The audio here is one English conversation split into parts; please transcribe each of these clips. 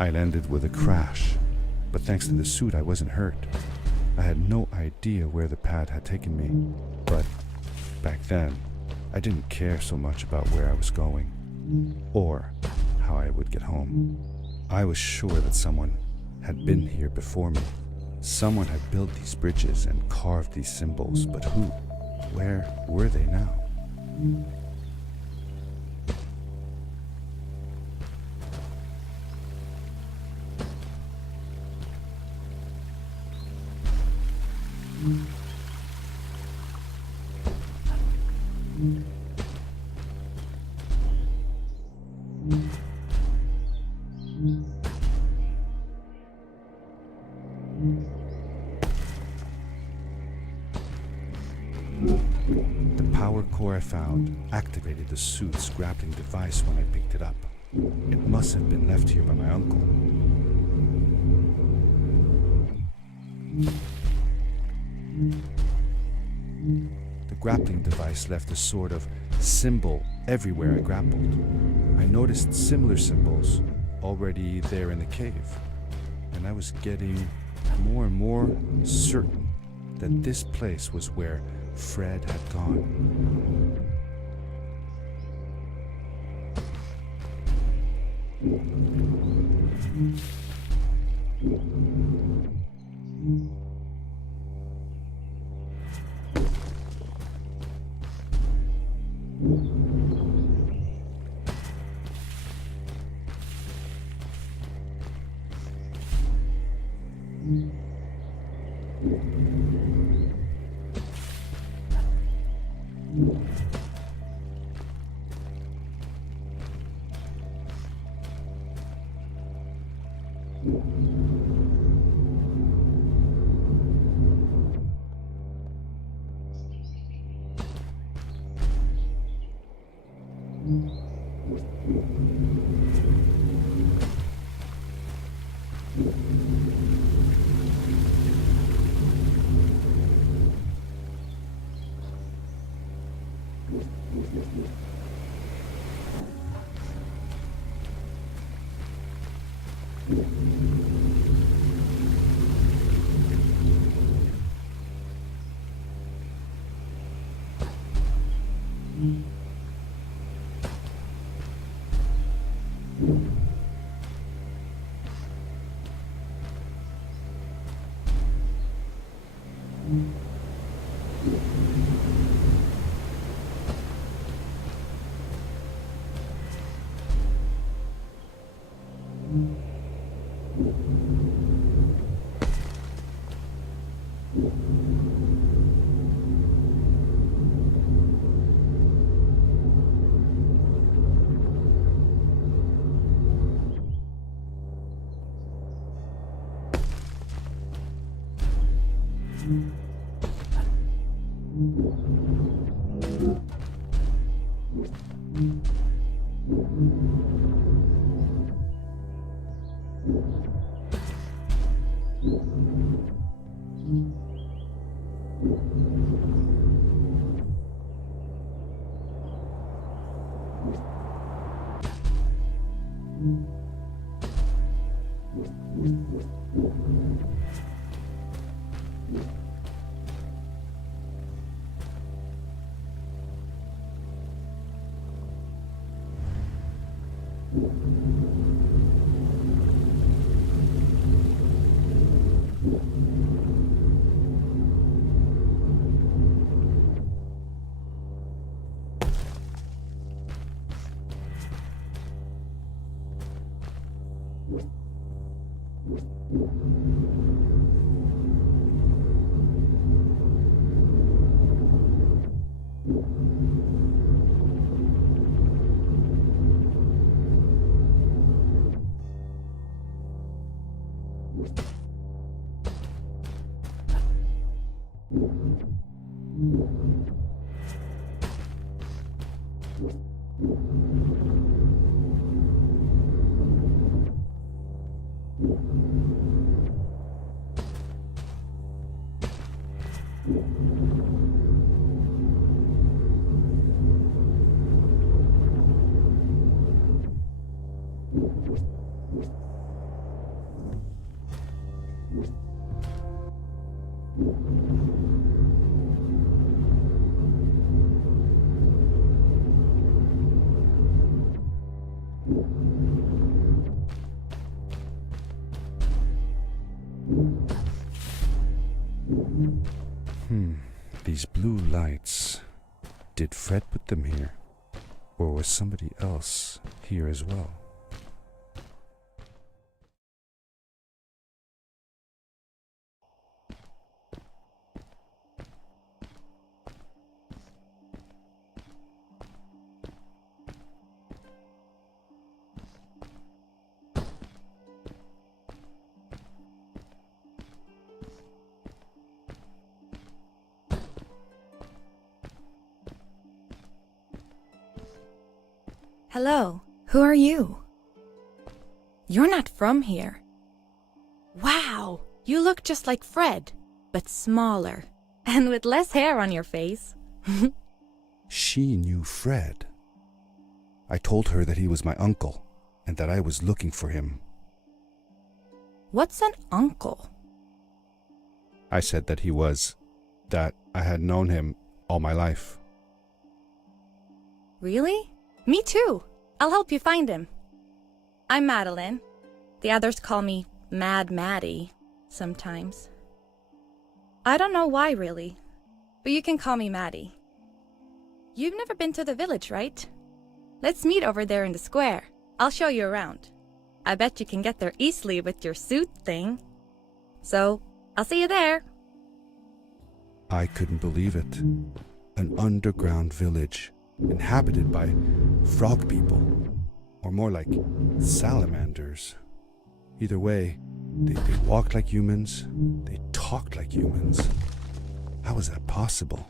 I landed with a crash, but thanks to the suit I wasn't hurt. I had no idea where the pad had taken me, but back then I didn't care so much about where I was going or how I would get home. I was sure that someone had been here before me. Someone had built these bridges and carved these symbols, but who? Where were they now? The power core I found activated the suit's grappling device when I picked it up. It must have been left here by my uncle. The grappling device left a sort of symbol everywhere I grappled. I noticed similar symbols already there in the cave, and I was getting more and more certain that this place was where Fred had gone. These blue lights. Did Fred put them here? Or was somebody else here as well? Hello, who are you? You're not from here. Wow, you look just like Fred, but smaller, and with less hair on your face. She knew Fred. I told her that he was my uncle, and that I was looking for him. What's an uncle? I said that I had known him all my life. Really? Me too. I'll help you find him. I'm Madeline. The others call me Mad Maddie sometimes. I don't know why, really, but you can call me Maddie. You've never been to the village, right? Let's meet over there in the square. I'll show you around. I bet you can get there easily with your suit thing. So, I'll see you there. I couldn't believe it. An underground village, inhabited by frog people, or more like salamanders. Either way, they walked like humans, they talked like humans. How was that possible?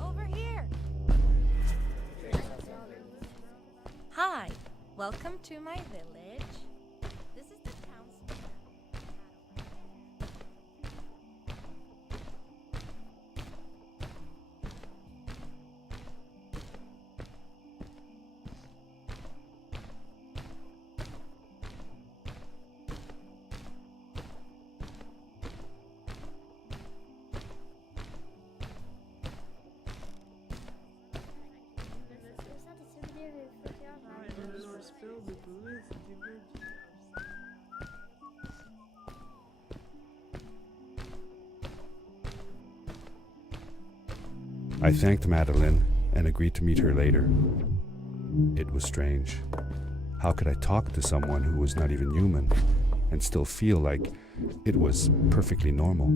Over here. Hi, welcome to my village. This is the town square. I thanked Madeline and agreed to meet her later. It was strange. How could I talk to someone who was not even human and still feel like it was perfectly normal?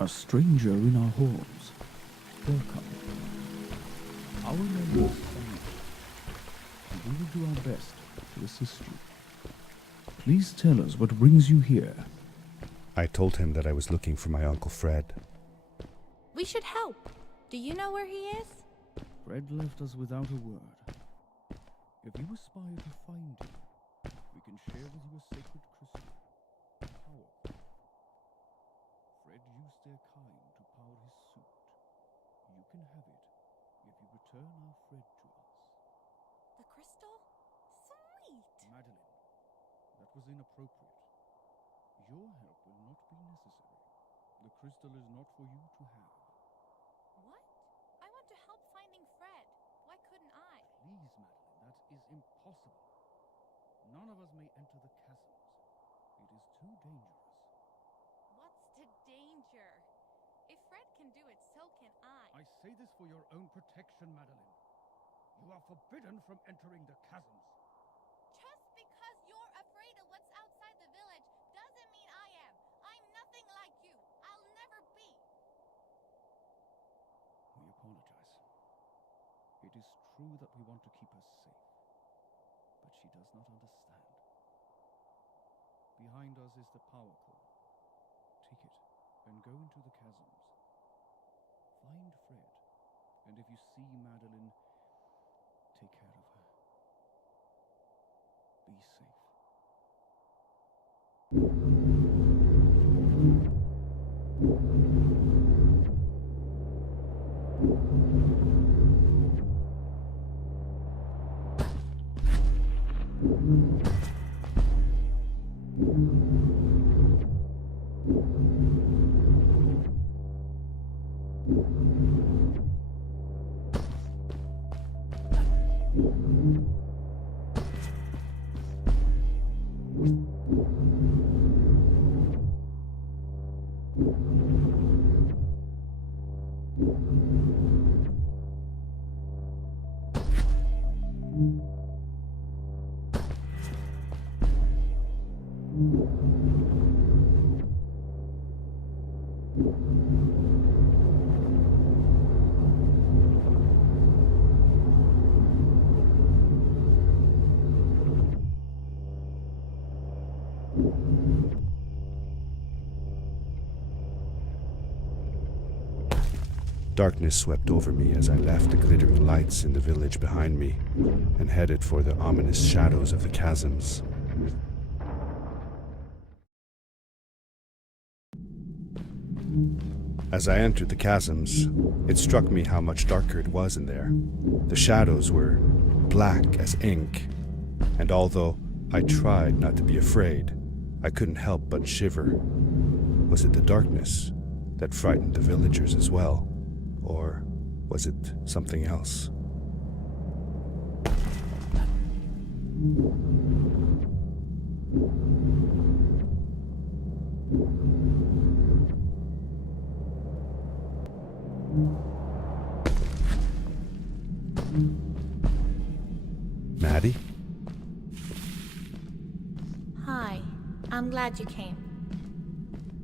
A stranger in our halls. Welcome. Our name is Anna, and we will do our best to assist you. Please tell us what brings you here. I told him that I was looking for my Uncle Fred. We should help. Do you know where he is? Fred left us without a word. If you aspire to find him, we can share with you a sacred crystal. Powerful. Fred used their kind to power his suit. You can have it if you return our Fred to us. The crystal? Sweet! Madeline, that was inappropriate. Your help will not be necessary. The crystal is not for you to have. What? I want to help finding Fred. Why couldn't I? Please, Madeline, that is impossible. None of us may enter the chasms. It is too dangerous. What's the danger? If Fred can do it, so can I. I say this for your own protection, Madeline. You are forbidden from entering the chasms. Just because you're afraid of what's outside the village doesn't mean I am. I'm nothing like you. I'll never be. We apologize. It is true that we want to keep her safe, but she does not understand. Behind us is the power core. Take it and go into the chasms. Find Fred, and if you see Madeline, take care of her. Be safe. Darkness swept over me as I left the glittering lights in the village behind me and headed for the ominous shadows of the chasms. As I entered the chasms, it struck me how much darker it was in there. The shadows were black as ink, and although I tried not to be afraid, I couldn't help but shiver. Was it the darkness that frightened the villagers as well? Or was it something else? Maddie? Hi, I'm glad you came.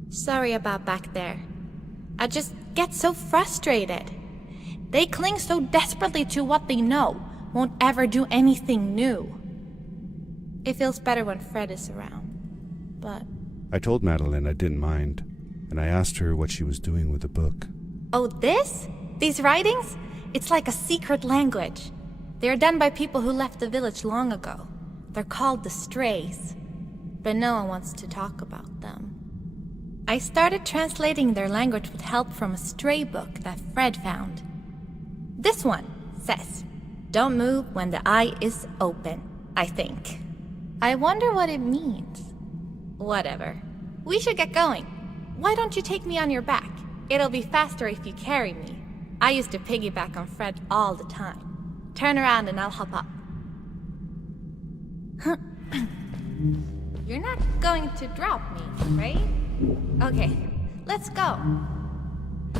Sorry about back there. I just get so frustrated. They cling so desperately to what they know, won't ever do anything new. It feels better when Fred is around, but... I told Madeline I didn't mind, and I asked her what she was doing with the book. Oh, this? These writings? It's like a secret language. They are done by people who left the village long ago. They're called the Strays, but no one wants to talk about them. I started translating their language with help from a stray book that Fred found. This one says, "Don't move when the eye is open," I think. I wonder what it means. Whatever. We should get going. Why don't you take me on your back? It'll be faster if you carry me. I used to piggyback on Fred all the time. Turn around and I'll hop up. You're not going to drop me, right? Okay, let's go.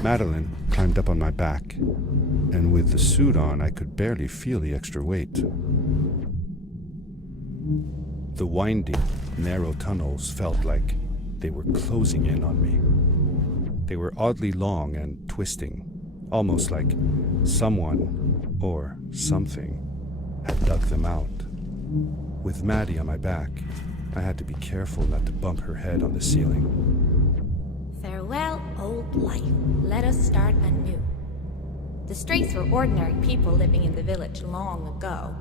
Madeline climbed up on my back, and with the suit on, I could barely feel the extra weight. The winding, narrow tunnels felt like they were closing in on me. They were oddly long and twisting, almost like someone or something had dug them out. With Maddie on my back, I had to be careful not to bump her head on the ceiling. Farewell, old life. Let us start anew. The Strays were ordinary people living in the village long ago.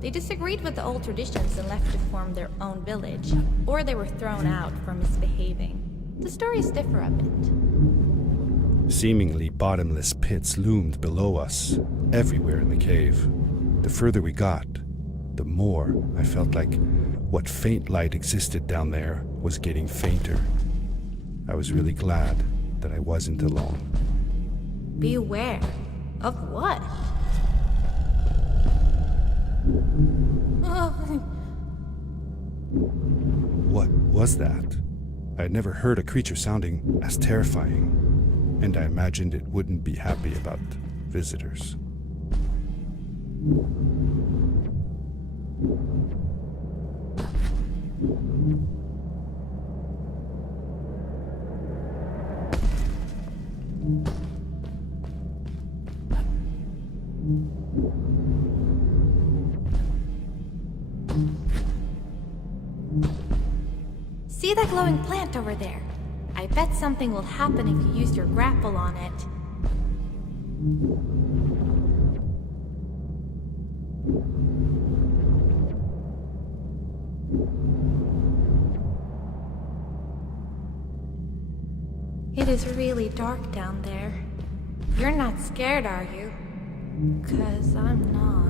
They disagreed with the old traditions and left to form their own village, or they were thrown out for misbehaving. The stories differ a bit. Seemingly bottomless pits loomed below us, everywhere in the cave. The further we got, the more I felt like what faint light existed down there was getting fainter. I was really glad that I wasn't alone. Beware. Of what? What was that? I had never heard a creature sounding as terrifying, and I imagined it wouldn't be happy about visitors. See that glowing plant over there? I bet something will happen if you use your grapple on it. It is really dark down there. You're not scared, are you? 'Cause I'm not.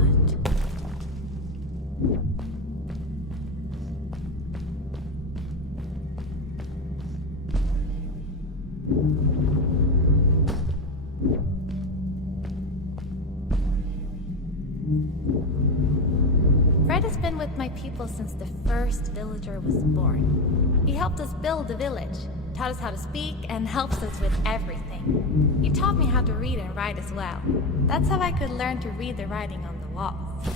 Fred has been with my people since the first villager was born. He helped us build the village, taught us how to speak, and helps us with everything. He taught me how to read and write as well. That's how I could learn to read the writing on the walls.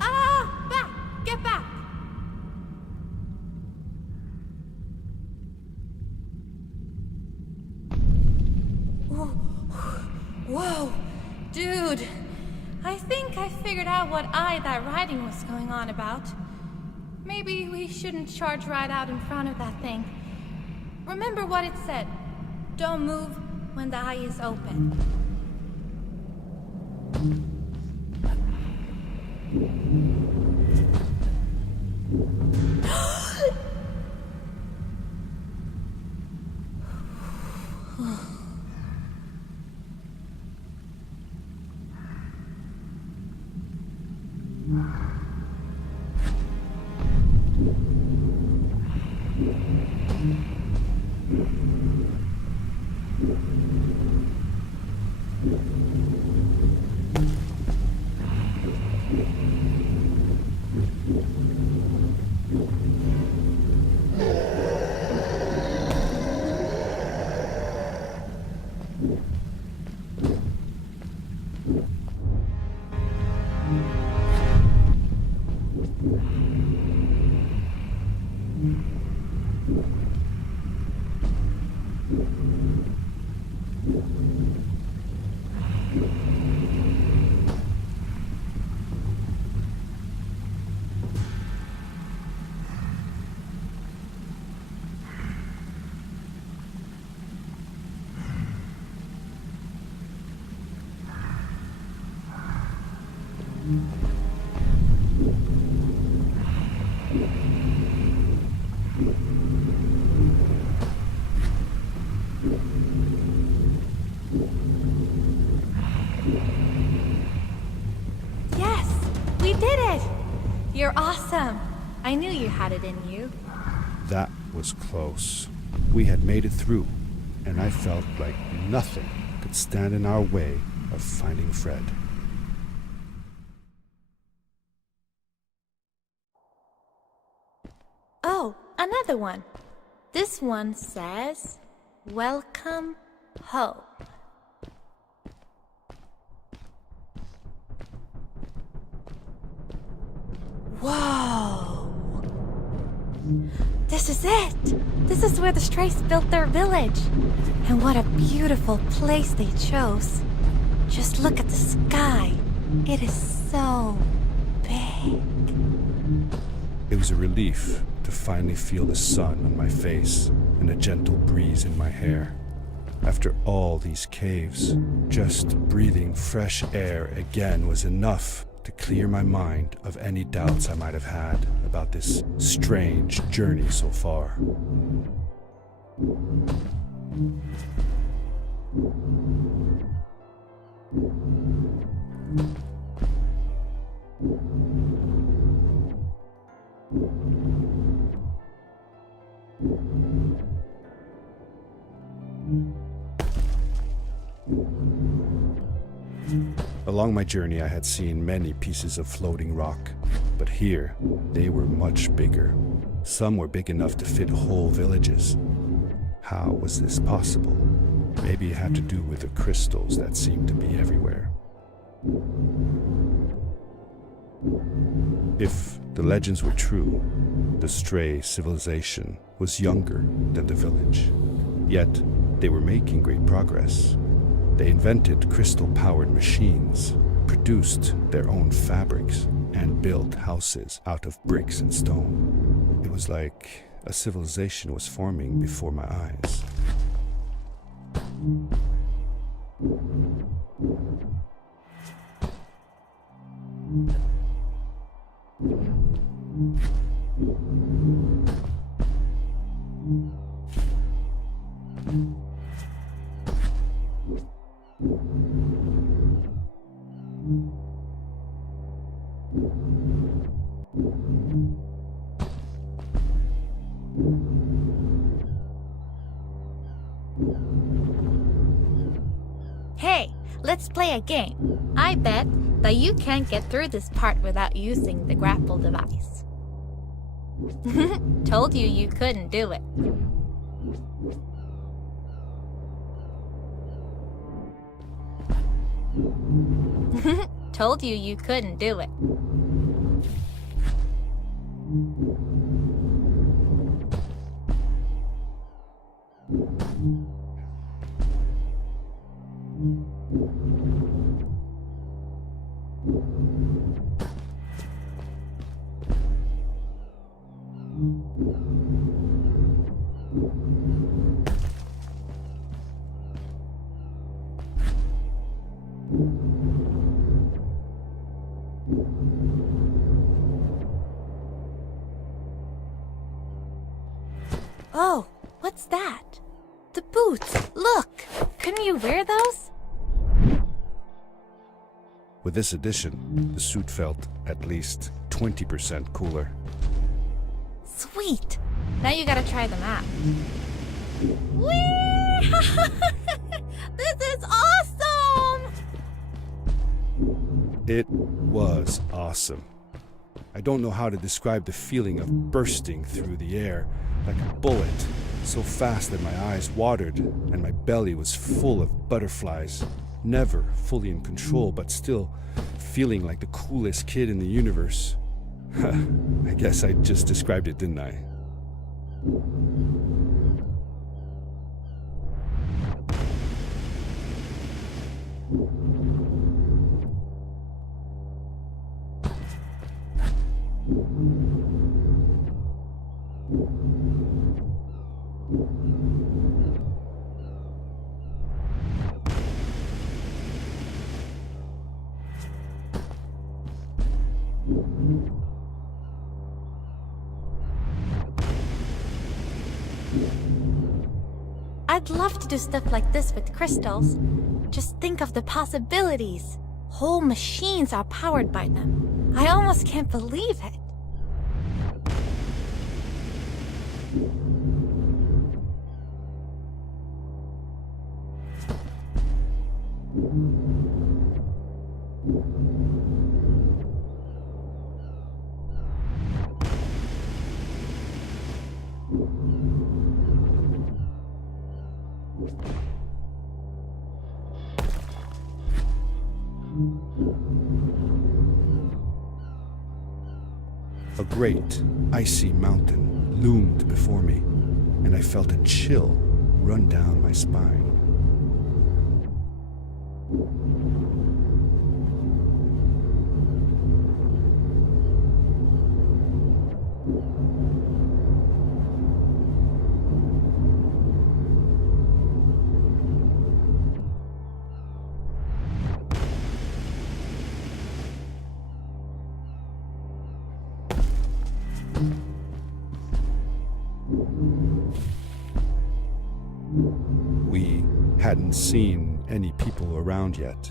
Ah! Back! Get back! Whoa! Dude! I think I figured out what that writing was going on about. Maybe we shouldn't charge right out in front of that thing. Remember what it said. Don't move when the eye is open. You're awesome. I knew you had it in you. That was close. We had made it through, and I felt like nothing could stand in our way of finding Fred. Oh, another one. This one says, "Welcome home." Whoa! This is it! This is where the Strays built their village. And what a beautiful place they chose. Just look at the sky. It is so big. It was a relief to finally feel the sun on my face and a gentle breeze in my hair. After all these caves, just breathing fresh air again was enough to clear my mind of any doubts I might have had about this strange journey so far. Along my journey, I had seen many pieces of floating rock, but here they were much bigger. Some were big enough to fit whole villages. How was this possible? Maybe it had to do with the crystals that seemed to be everywhere. If the legends were true, the stray civilization was younger than the village. Yet, they were making great progress. They invented crystal-powered machines, produced their own fabrics, and built houses out of bricks and stone. It was like a civilization was forming before my eyes. Hey, let's play a game. I bet that you can't get through this part without using the grapple device. Told you you couldn't do it. Told you you couldn't do it. Oh, what's that? The boots! Look! Couldn't you wear those? With this addition, the suit felt at least 20% cooler. Sweet! Now you gotta try them out. Whee! This is awesome! It was awesome. I don't know how to describe the feeling of bursting through the air like a bullet, so fast that my eyes watered and my belly was full of butterflies. Never fully in control, but still feeling like the coolest kid in the universe. I guess I just described it, didn't I? I'd love to do stuff like this with crystals. Just think of the possibilities. Whole machines are powered by them. I almost can't believe it. A great, icy mountain loomed before me, and I felt a chill run down my spine. hadn't seen any people around yet,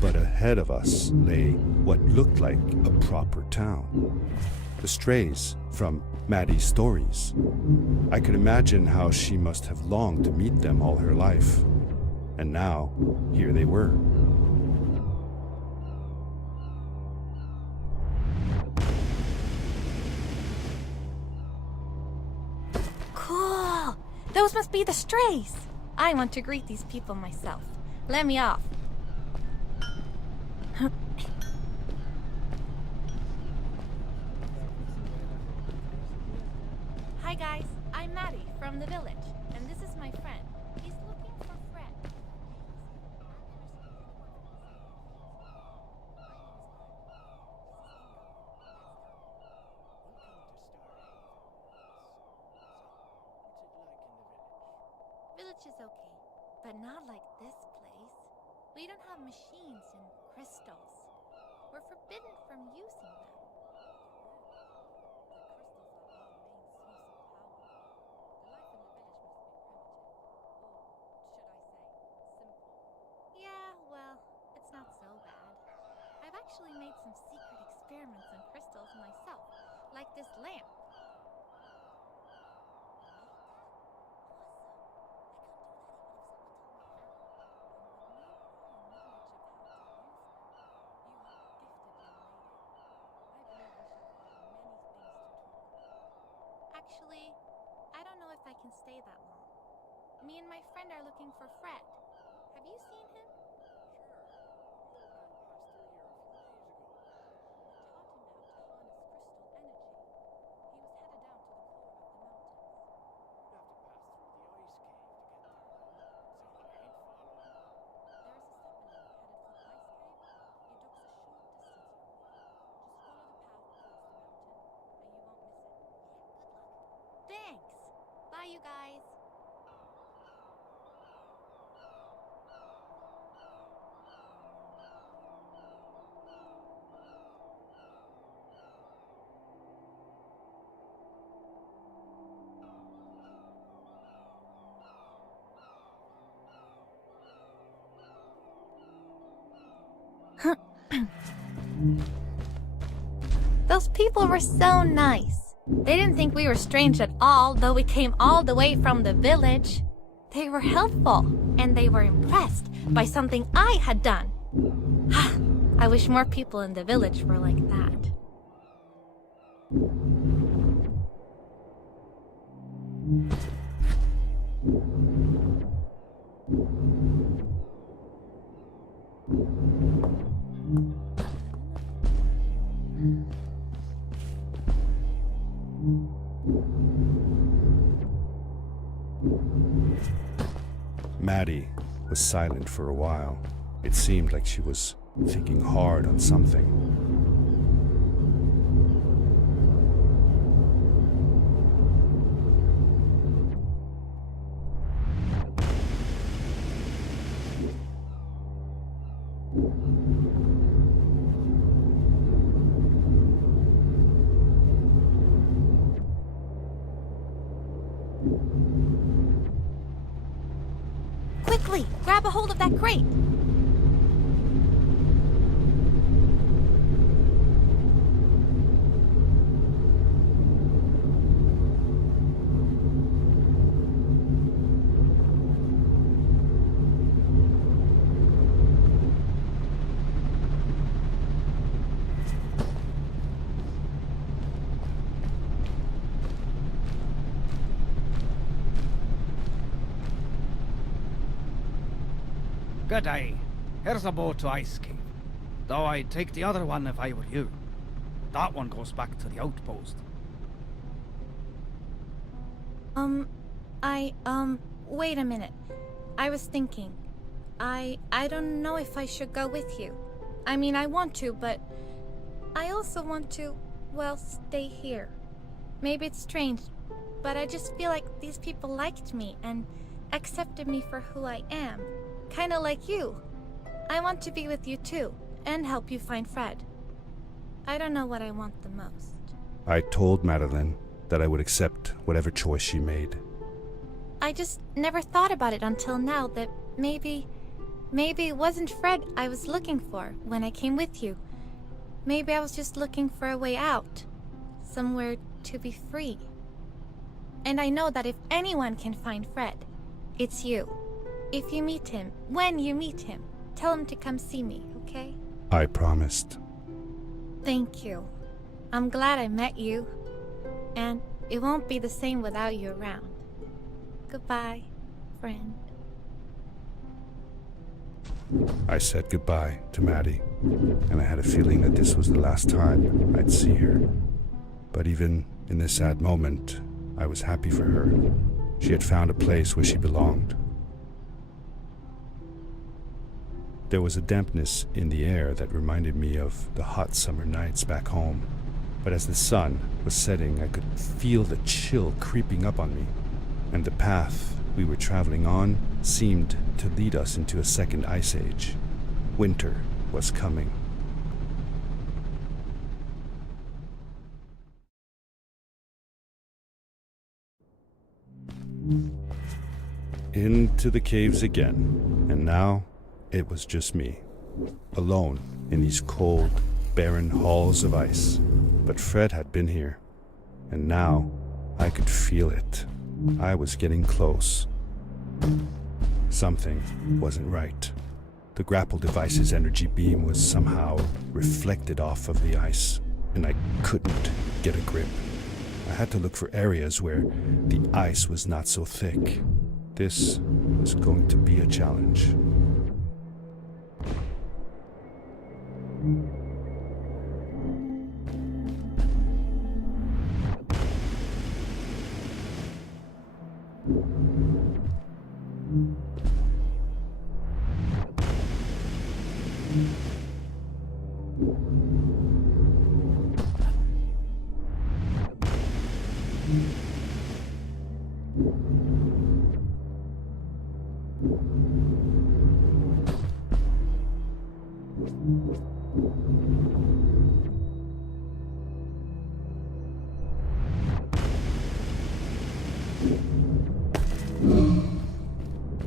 but ahead of us lay what looked like a proper town. The strays from Maddie's stories. I could imagine how she must have longed to meet them all her life. And now, here they were. Cool! Those must be the strays! I want to greet these people myself. Let me off. Hi guys, I'm Maddie from the village, and this is my friend. He's looking for Fred. Village is okay, but not like this place. We don't have machines and crystals. We're forbidden from using them. Yeah, well, it's not so bad. I've actually made some secret experiments on crystals myself, like this lamp. Actually, I don't know if I can stay that long. Me and my friend are looking for Fred. Have you seen him? Thanks. Bye, you guys. Those people were so nice. They didn't think we were strange at all, though we came all the way from the village. They were helpful, and they were impressed by something I had done. I wish more people in the village were like that. Maddie was silent for a while. It seemed like she was thinking hard on something. Quickly, grab a hold of that crate. Good day. Here's a boat to Ice Cave. Though I'd take the other one if I were you. That one goes back to the outpost. Wait a minute. I was thinking. I don't know if I should go with you. I mean, I want to, but I also want to, well, stay here. Maybe it's strange, but I just feel like these people liked me and accepted me for who I am. Kinda like you. I want to be with you too, and help you find Fred. I don't know what I want the most. I told Madeline that I would accept whatever choice she made. I just never thought about it until now that Maybe it wasn't Fred I was looking for when I came with you. Maybe I was just looking for a way out. Somewhere to be free. And I know that if anyone can find Fred, it's you. If you meet him, when you meet him, tell him to come see me, okay? I promised. Thank you. I'm glad I met you. And it won't be the same without you around. Goodbye, friend. I said goodbye to Maddie, and I had a feeling that this was the last time I'd see her. But even in this sad moment, I was happy for her. She had found a place where she belonged. There was a dampness in the air that reminded me of the hot summer nights back home. But as the sun was setting, I could feel the chill creeping up on me, and the path we were traveling on seemed to lead us into a second ice age. Winter was coming. Into the caves again, and now it was just me, alone in these cold, barren halls of ice. But Fred had been here, and now I could feel it. I was getting close. Something wasn't right. The grapple device's energy beam was somehow reflected off of the ice, and I couldn't get a grip. I had to look for areas where the ice was not so thick. This was going to be a challenge.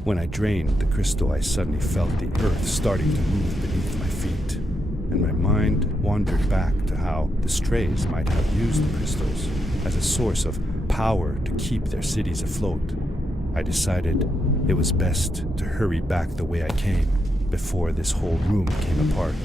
When I drained the crystal, I suddenly felt the earth starting to move beneath my feet, and my mind wandered back to how the Strays might have used the crystals as a source of power to keep their cities afloat. I decided it was best to hurry back the way I came before this whole room came apart.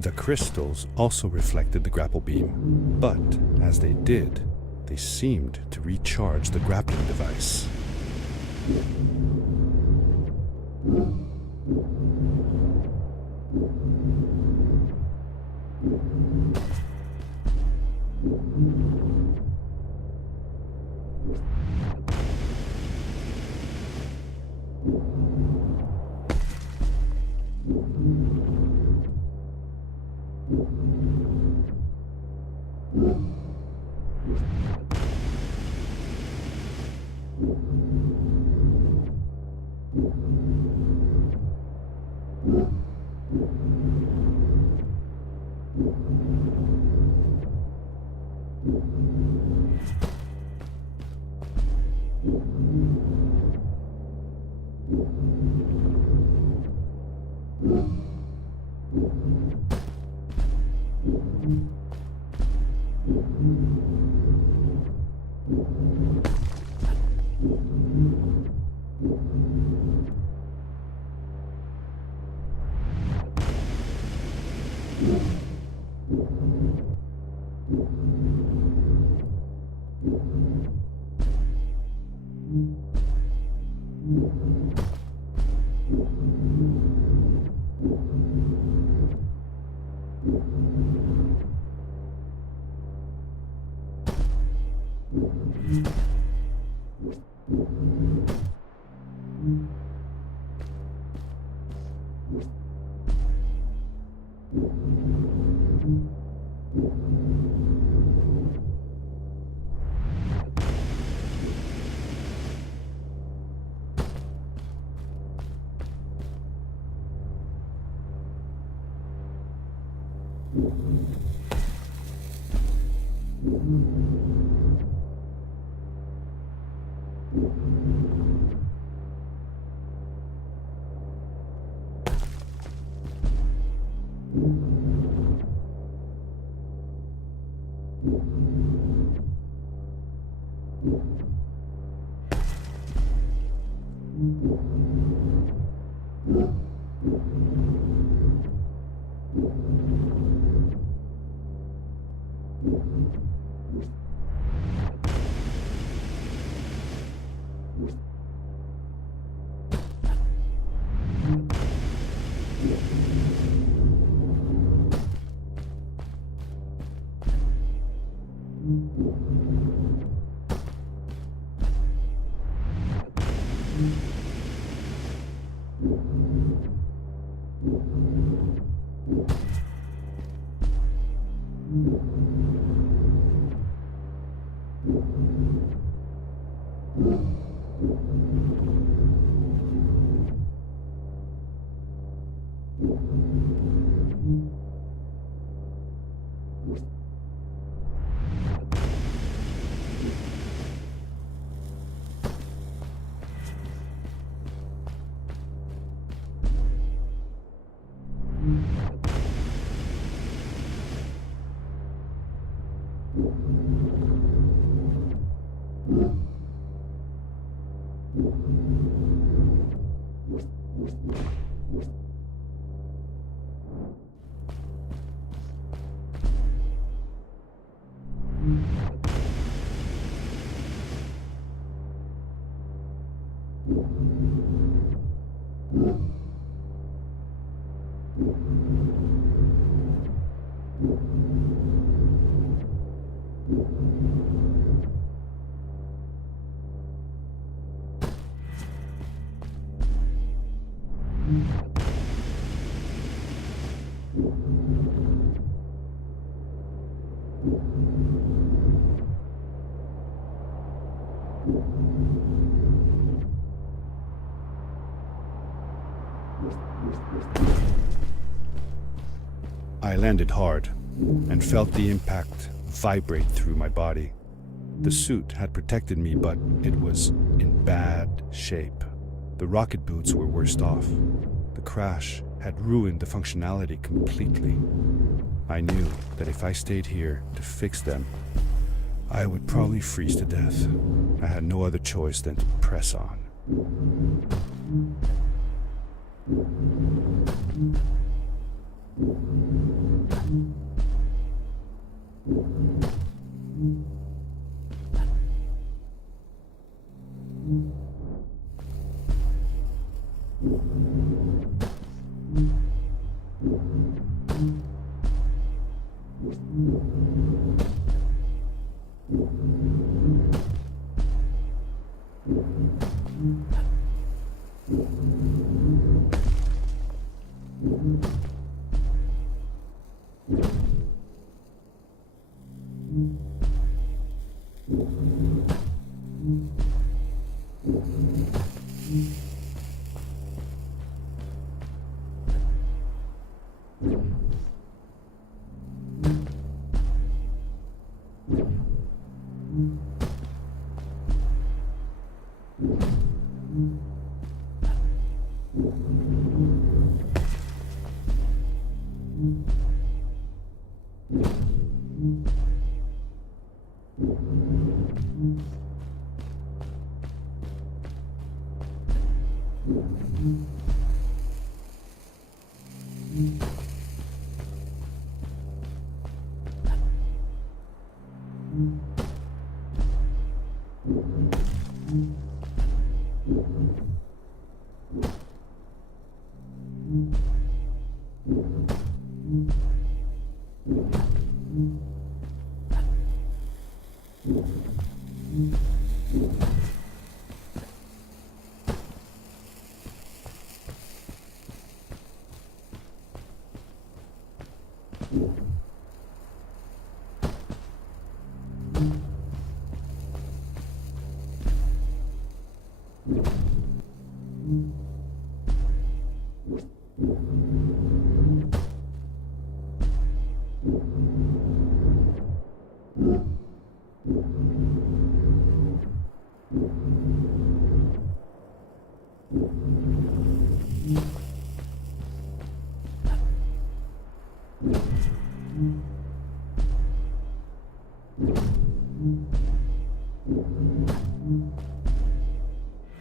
The crystals also reflected the grapple beam, but as they did, they seemed to recharge the grappling device. I landed hard and felt the impact vibrate through my body. The suit had protected me, but it was in bad shape. The rocket boots were worst off. The crash had ruined the functionality completely. I knew that if I stayed here to fix them, I would probably freeze to death. I had no other choice than to press on.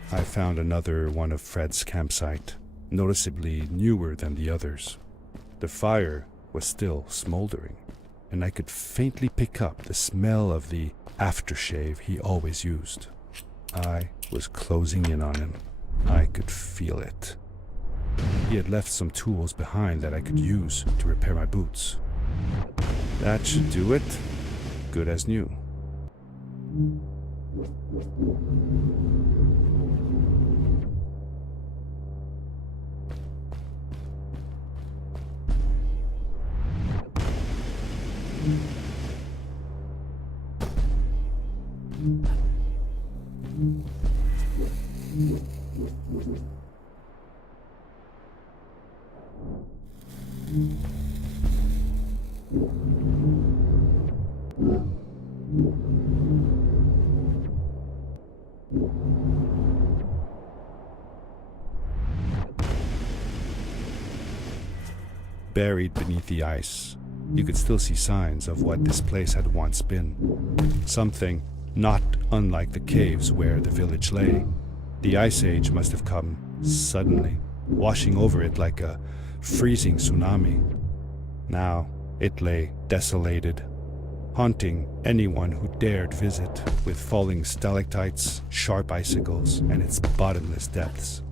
I found another one of Fred's campsite, noticeably newer than the others. The fire was still smoldering, and I could faintly pick up the smell of the aftershave he always used. I was closing in on him. I could feel it. He had left some tools behind that I could use to repair my boots. That should do it. Good as new. Buried beneath the ice, you could still see signs of what this place had once been. Something not unlike the caves where the village lay. The Ice Age must have come suddenly, washing over it like a freezing tsunami. Now it lay desolated, haunting anyone who dared visit, with falling stalactites, sharp icicles, and its bottomless depths.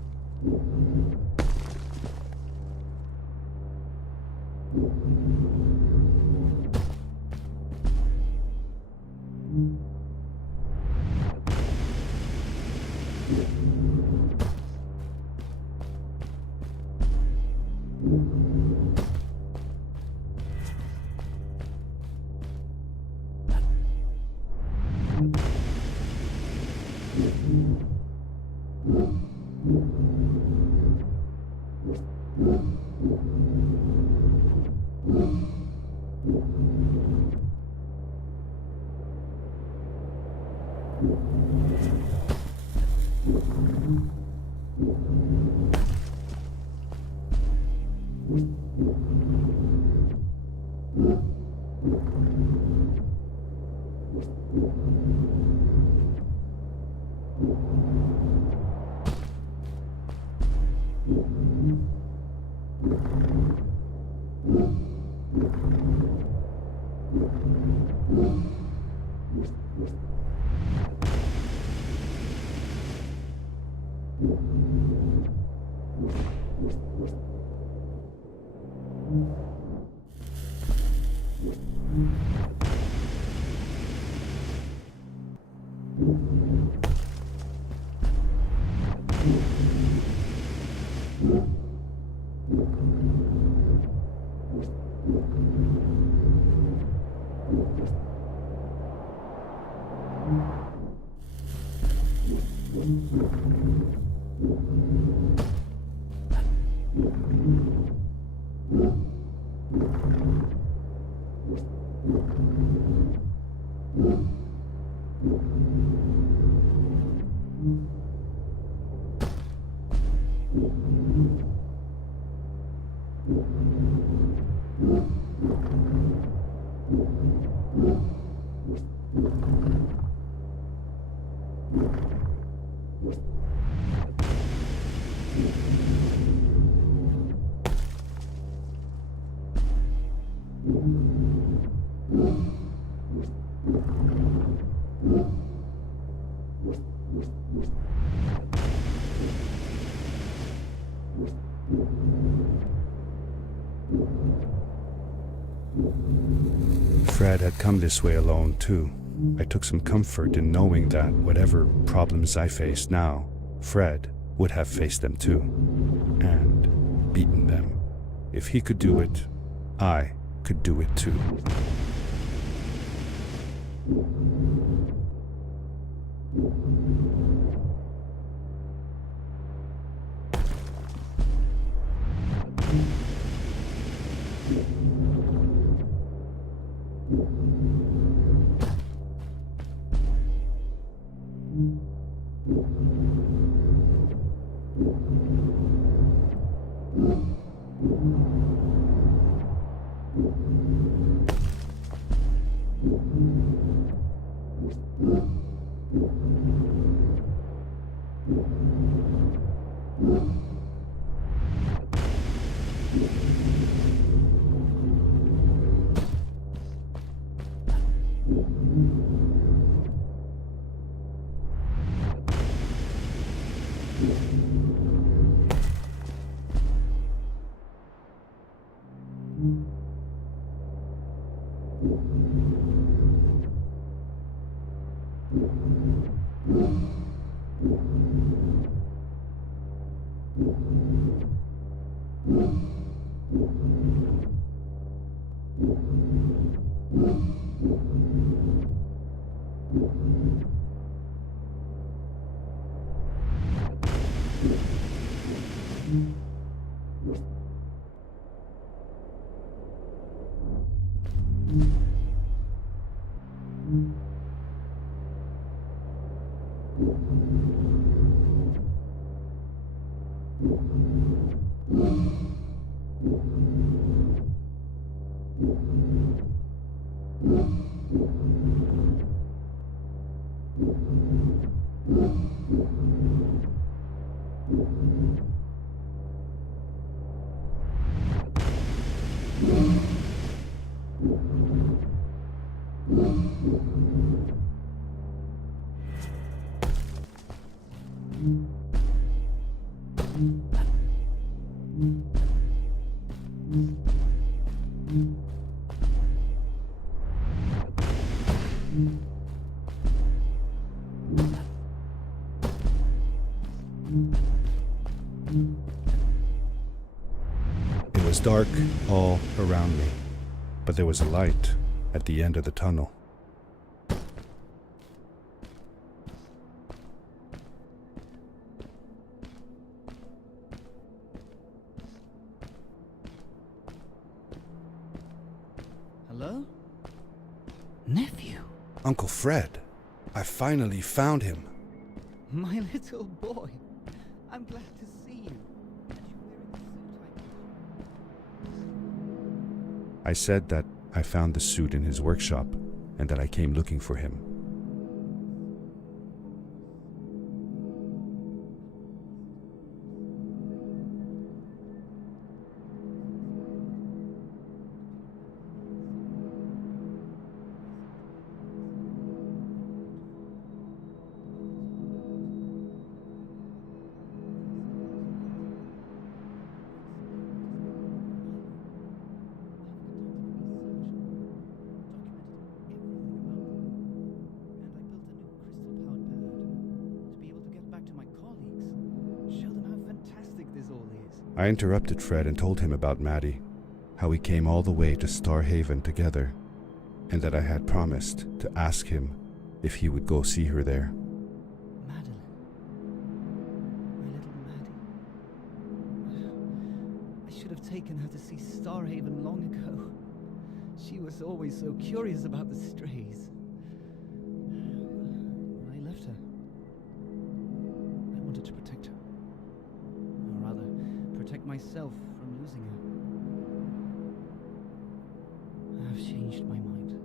Fred had come this way alone, too. I took some comfort in knowing that whatever problems I faced now, Fred would have faced them too, and beaten them. If he could do it, I could do it too. It was dark all around me, but there was a light at the end of the tunnel. Hello? Nephew? Uncle Fred, I finally found him. My little boy. I'm glad to see you. And you wearing the suit I said that I found the suit in his workshop and that I came looking for him. I interrupted Fred and told him about Maddie, how we came all the way to Starhaven together, and that I had promised to ask him if he would go see her there. Madeline. My little Maddie. I should have taken her to see Starhaven long ago. She was always so curious about the strays. I left her. I wanted to protect her. Or rather, protect myself from losing her. I've changed my mind.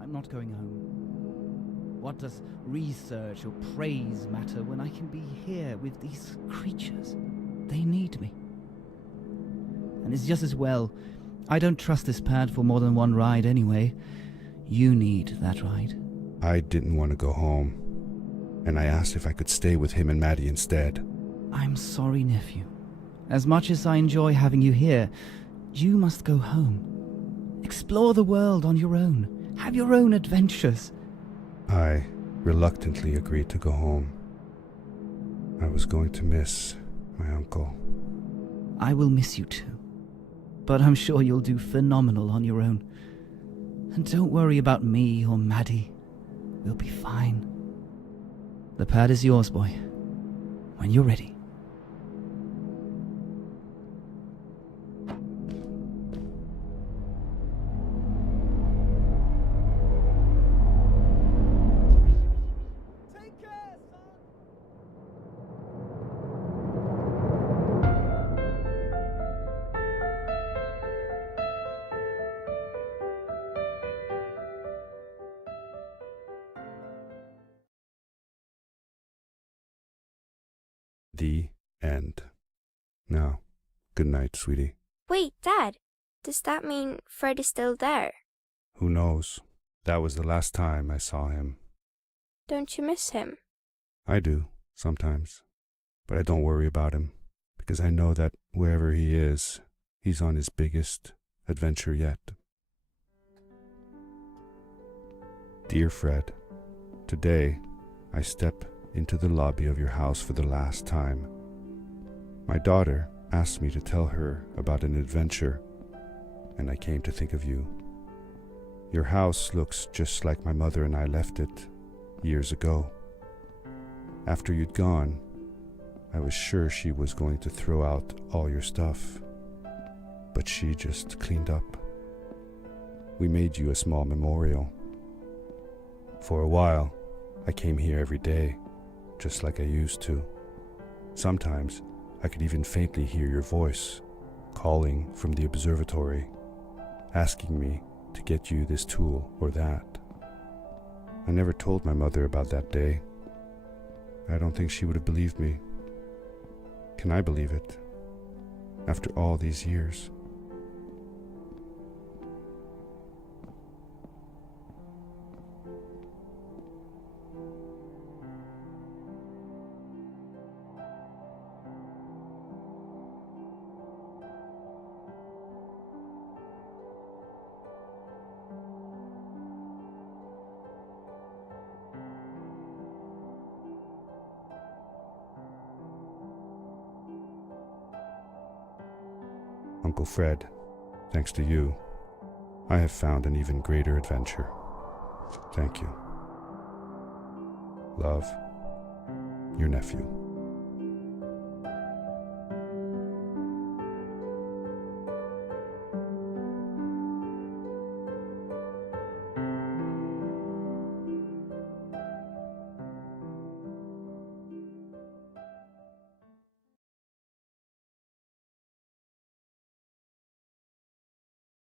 I'm not going home. What does research or praise matter when I can be here with these creatures? They need me. And it's just as well. I don't trust this pad for more than one ride anyway. You need that ride. I didn't want to go home, and I asked if I could stay with him and Maddie instead. I'm sorry, nephew. As much as I enjoy having you here, you must go home. Explore the world on your own. Have your own adventures. I reluctantly agreed to go home. I was going to miss my uncle. I will miss you too. But I'm sure you'll do phenomenal on your own. And don't worry about me or Maddie. We'll be fine. The pad is yours, boy. When you're ready. The end. Now, good night, sweetie. Wait, Dad. Does that mean Fred is still there? Who knows? That was the last time I saw him. Don't you miss him? I do, sometimes. But I don't worry about him, because I know that wherever he is, he's on his biggest adventure yet. Dear Fred, today I step into the lobby of your house for the last time. My daughter asked me to tell her about an adventure, and I came to think of you. Your house looks just like my mother and I left it years ago. After you'd gone, I was sure she was going to throw out all your stuff, but she just cleaned up. We made you a small memorial. For a while, I came here every day, just like I used to. Sometimes I could even faintly hear your voice calling from the observatory, asking me to get you this tool or that. I never told my mother about that day. I don't think she would have believed me. Can I believe it? After all these years. Uncle Fred, thanks to you, I have found an even greater adventure. Thank you. Love, your nephew.